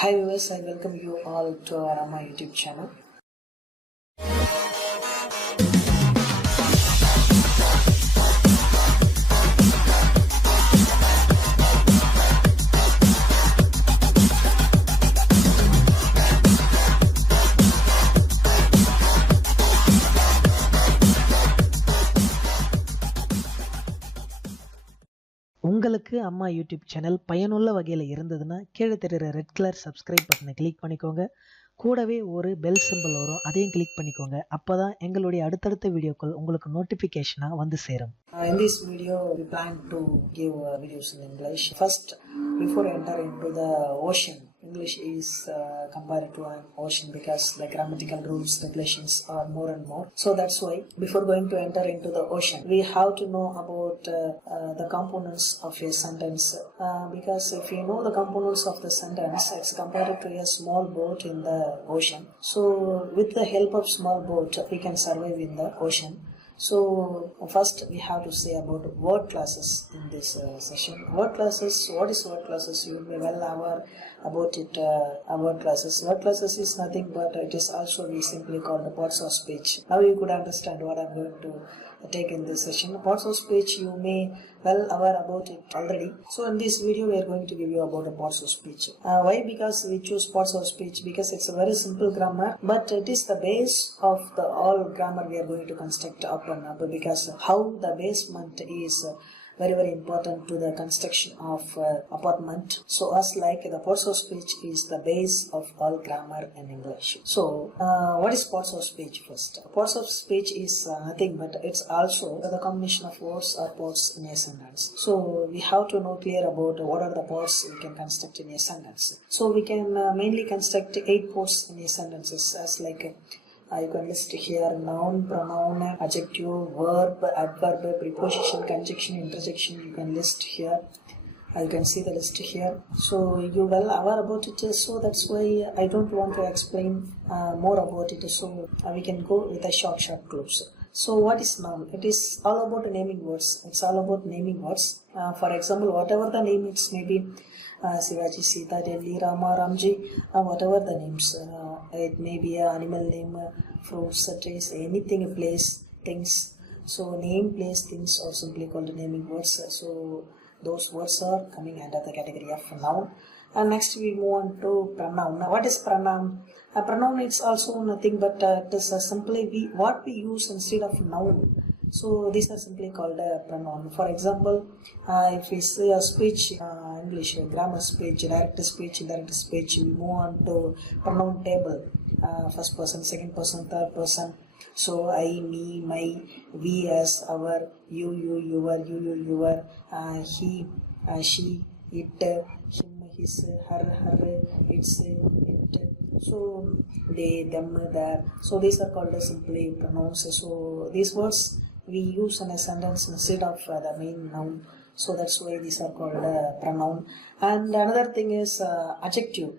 Hi viewers, I welcome you all to our AMMA YouTube channel. உங்களுக்கு அம்மா YouTube channel பயனுள்ள வகையில் இருந்ததுன்னா கீழே தெரிகிற ரெட் கலர் சப்ஸ்கிரைப் பட்டனை கிளிக் பண்ணிக்கோங்க. கூடவே ஒரு பெல் சிம்பிள் வரும், அதையும் கிளிக் பண்ணிக்கோங்க. அப்போ தான் எங்களுடைய அடுத்தடுத்த வீடியோக்கள் உங்களுக்கு நோட்டிஃபிகேஷனாக வந்து சேரும். In this video, we plan to give videos in English. First, before enter into the ocean, English is compared to an ocean because the grammatical rules, regulations are more and more. So that's why before going to enter into the ocean, we have to know about the components of a sentence. Because if you know the components of the sentence, it's compared to a small boat in the ocean. So with the help of small boat, we can survive in the ocean. So first we have to say about word classes in this session. Word classes, what is word classes? You will be well aware about it. Word classes. Word classes is nothing but it is also we simply called the parts of speech. Now you could understand what I am going to take in this session. Parts of speech you may well aware about it already. So in this video we are going to give you about the parts of speech. Why? Because we choose parts of speech because it's a very simple grammar, but it is the base of the all grammar we are going to construct up and up, because how the basement is very important to the construction of apartment. So as like the parts of speech is the base of all grammar in English. So what is parts of speech first? Parts of speech is nothing but it's also the combination of words or parts in a sentence. So we have to know clear about what are the parts we can construct in a sentence. So we can mainly construct 8 parts in a sentences as like you can list here noun, pronoun, adjective, verb, adverb, preposition, conjunction, interjection. You can list here. You can see the list here. So you well aware about it. So that's why I don't want to explain more about it. So we can go with a short clues. So what is noun? It is all about naming words. It's all about naming words. For example, whatever the name it's maybe Shivaji, Sita, Delhi, Rama, Ramji, whatever the names. It may be an animal name, fruits, trees, anything, a place, things. So name, place, things are simply called naming words. So those words are coming under the category of noun. And next we move on to pronoun. Now, what is pronoun? A pronoun is also nothing but it is simply what we use instead of noun. So these are simply called a pronoun. For example, if we say a speech, English, grammar speech, direct speech, indirect speech, we move on to pronoun table. First person, second person, third person. So I, me, my, we, us, our, you, your, he, she, it, him, his, her, its, it. So they, them, their. So these are called simply pronouns. So these words we use in a sentence instead of the main noun. So that's why these are called pronoun. And another thing is adjective.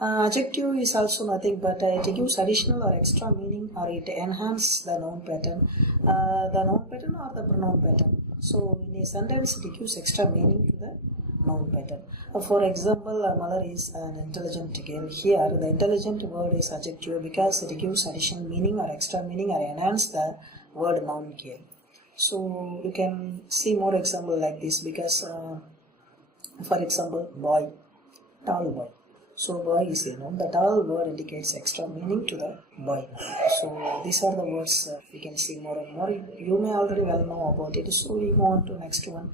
Adjective is also nothing but it gives additional or extra meaning, or it enhances the noun pattern. The noun pattern or the pronoun pattern. So in a sentence it gives extra meaning to the noun pattern. For example, MALAR is an intelligent girl. Here the intelligent word is adjective because it gives additional meaning or extra meaning or enhance the word noun girl. So you can see more example like this because for example, boy, tall boy. So boy is a noun. The tall word indicates extra meaning to the boy. So these are the words we can see more and more. You may already well know about it. So we go on to next one,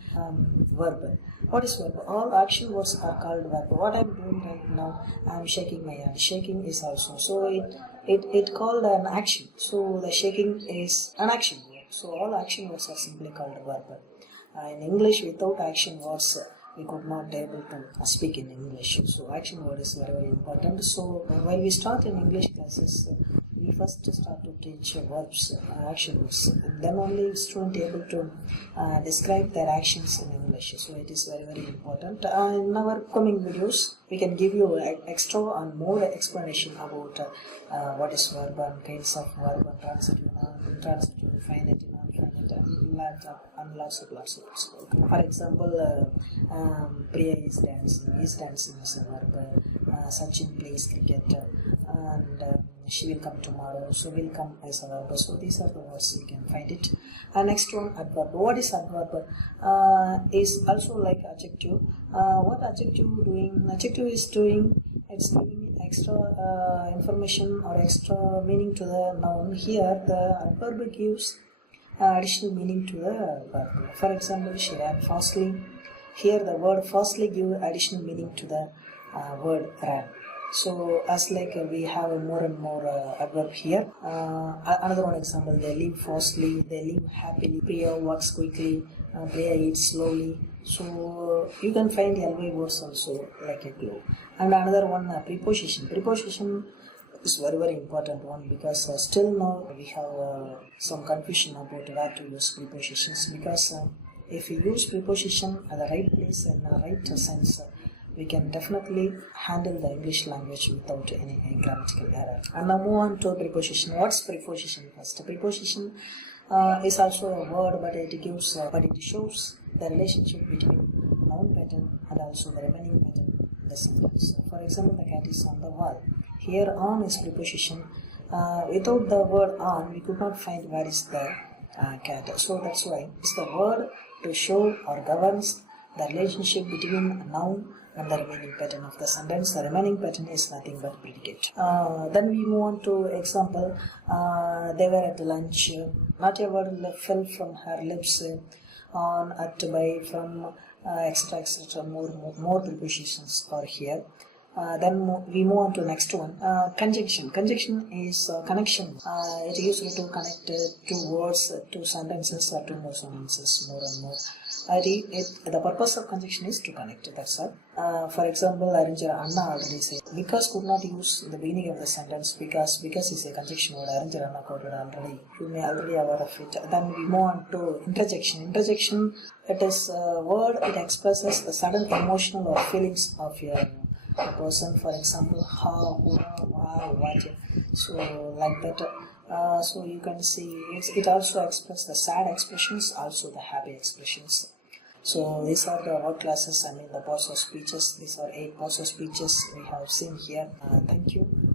verb. What is verb? All action words are called verb. What I am doing right now, I am shaking my hand. Shaking is also. So it called an action. So the shaking is an action word. So all action words are simply called verb. In English, without action words, we could not able to speak in English. So action word is very important. So while we start in English classes, we first start to teach verbs, actions. Then only student able to describe their actions in English. So it is very, very important. In our coming videos, we can give you extra and more explanation about what is verb and kinds of verb and transitive, intransitive, finite, non-finite, and lots of words. For example, Priya is dancing is a verb. Sachin plays cricket, and she will come tomorrow, so will come as a verb. So these are the words you can find it. And next one, adverb. What is adverb? Is also like adjective. What adjective doing? Adjective is doing, it's giving extra information or extra meaning to the noun. Here the adverb gives additional meaning to the verb. For example, she ran fastly. Here the word fastly gives additional meaning to the word ran. So as like we have more and more adverb here. Another one example, they live fastly, they live happily. Priya walks quickly, Priya eats slowly. So you can find LY words also like a glow. And another one, preposition. Preposition is very, very important one, because still now we have some confusion about where to use prepositions, because if we use preposition at the right place and the right sense, we can definitely handle the English language without any grammatical error. And now move on to preposition. What's preposition first? Preposition is also a word, but it shows the relationship between noun pattern and also the remaining pattern in the sentence. For example, the cat is on the wall. Here on is preposition. Without the word on, we could not find where is the cat. So that's why it's the word to show or governs the relationship between a noun and the remaining pattern of the sentence. The remaining pattern is nothing but predicate. Then we move on to example. They were at lunch. Not a word fell from her lips. On, at, by, from, etc. More prepositions are here. Then we move on to next one. Conjunction. Conjunction is connection. It is used to connect two words, two sentences, or two more sentences, more and more. The purpose of conjunction is to connect. That's all. For example, arranger Anna already said, because could not use the beginning of the sentence, because is a conjunction word. Arranger Anna quoted already. You may already aware of it. Then we move on to interjection. Interjection, it is a word. It expresses the sudden emotional or feelings of your person. For example, ha, hura, wow, what. So like that. So you can see it also expresses the sad expressions, also the happy expressions. So these are the word classes, the parts of speeches. These are 8 parts of speeches we have seen here. Thank you.